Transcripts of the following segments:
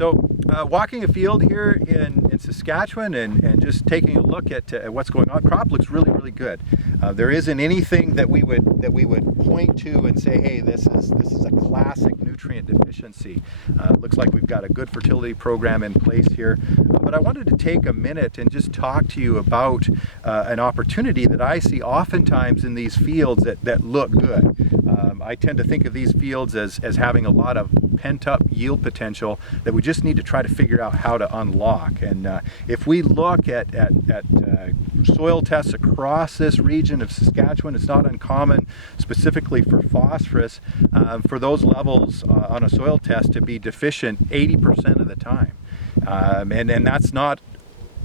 Walking a field here in Saskatchewan and just taking a look at what's going on, crop looks really, really good. There isn't anything that we would point to and say, hey, this is a classic nutrient deficiency. Looks like we've got a good fertility program in place here. But I wanted to take a minute and just talk to you about an opportunity that I see oftentimes in these fields that look good. I tend to think of these fields as having a lot of pent-up yield potential that we just need to try to figure out how to unlock. And if we look at soil tests across this region of Saskatchewan, it's not uncommon, specifically for phosphorus, for those levels on a soil test to be deficient 80% of the time. And that's not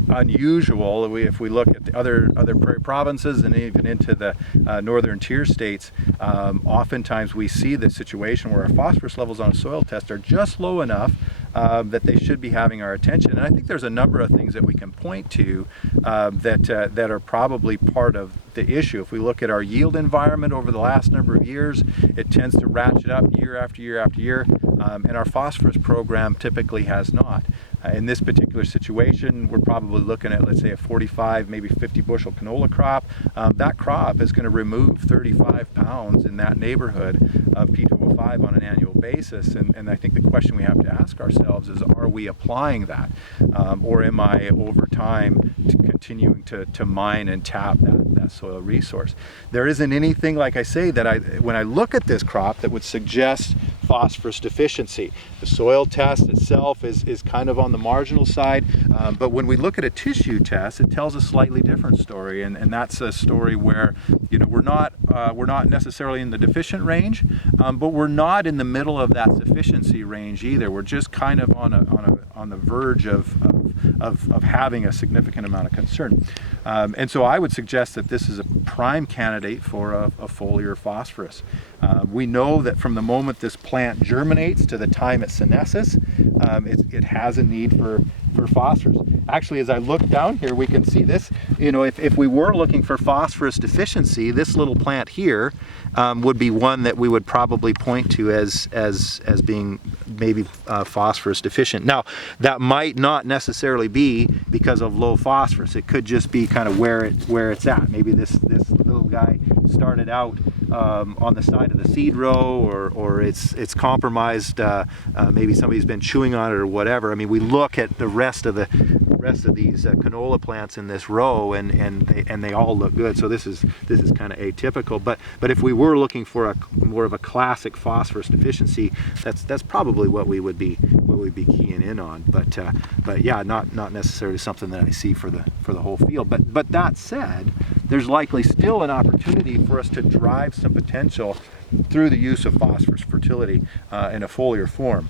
unusual. If we look at the other prairie provinces and even into the northern tier states, oftentimes we see the situation where our phosphorus levels on a soil test are just low enough that they should be having our attention. And I think there's a number of things that we can point to that are probably part of the issue. If we look at our yield environment over the last number of years, it tends to ratchet up year after year after year, and our phosphorus program typically has not. In this particular situation, we're probably looking at, let's say, a 45, maybe 50 bushel canola crop. That crop is going to remove 35 pounds in that neighborhood of P2O5 on an annual basis. And I think the question we have to ask ourselves is, are we applying that? Or am I, over time, continuing to mine and tap that soil resource? There isn't anything, like I say, when I look at this crop that would suggest phosphorus deficiency. The soil test itself is kind of on the marginal side, but when we look at a tissue test, it tells a slightly different story, and that's a story where, you know, we're not necessarily in the deficient range, but we're not in the middle of that sufficiency range either. We're just kind of on the verge of having a significant amount of concern, and so I would suggest that this is a prime candidate for a foliar phosphorus. We know that from the moment this plant germinates to the time it senesces, it has a need for phosphorus. Actually, as I look down here, we can see this. You know, if we were looking for phosphorus deficiency, this little plant here would be one that we would probably point to as being maybe phosphorus deficient. Now, that might not necessarily be because of low phosphorus. It could just be kind of where it's at. Maybe this little guy started out on the side of the seed row, or it's compromised. Maybe somebody's been chewing on it or whatever. I mean, we look at the rest of these canola plants in this row, and they all look good. So this is kind of atypical. But if we were looking for more of a classic phosphorus deficiency, that's probably what we would be keying in on. But yeah, not necessarily something that I see for the whole field. But that said, there's likely still an opportunity for us to drive some potential through the use of phosphorus fertility in a foliar form.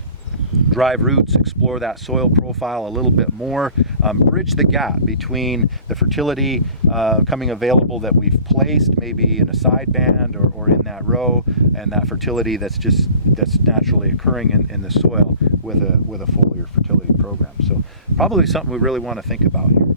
Drive roots, explore that soil profile a little bit more, bridge the gap between the fertility coming available that we've placed maybe in a side band or in that row, and that fertility that's naturally occurring in the soil with a foliar fertility program. So probably something we really want to think about here.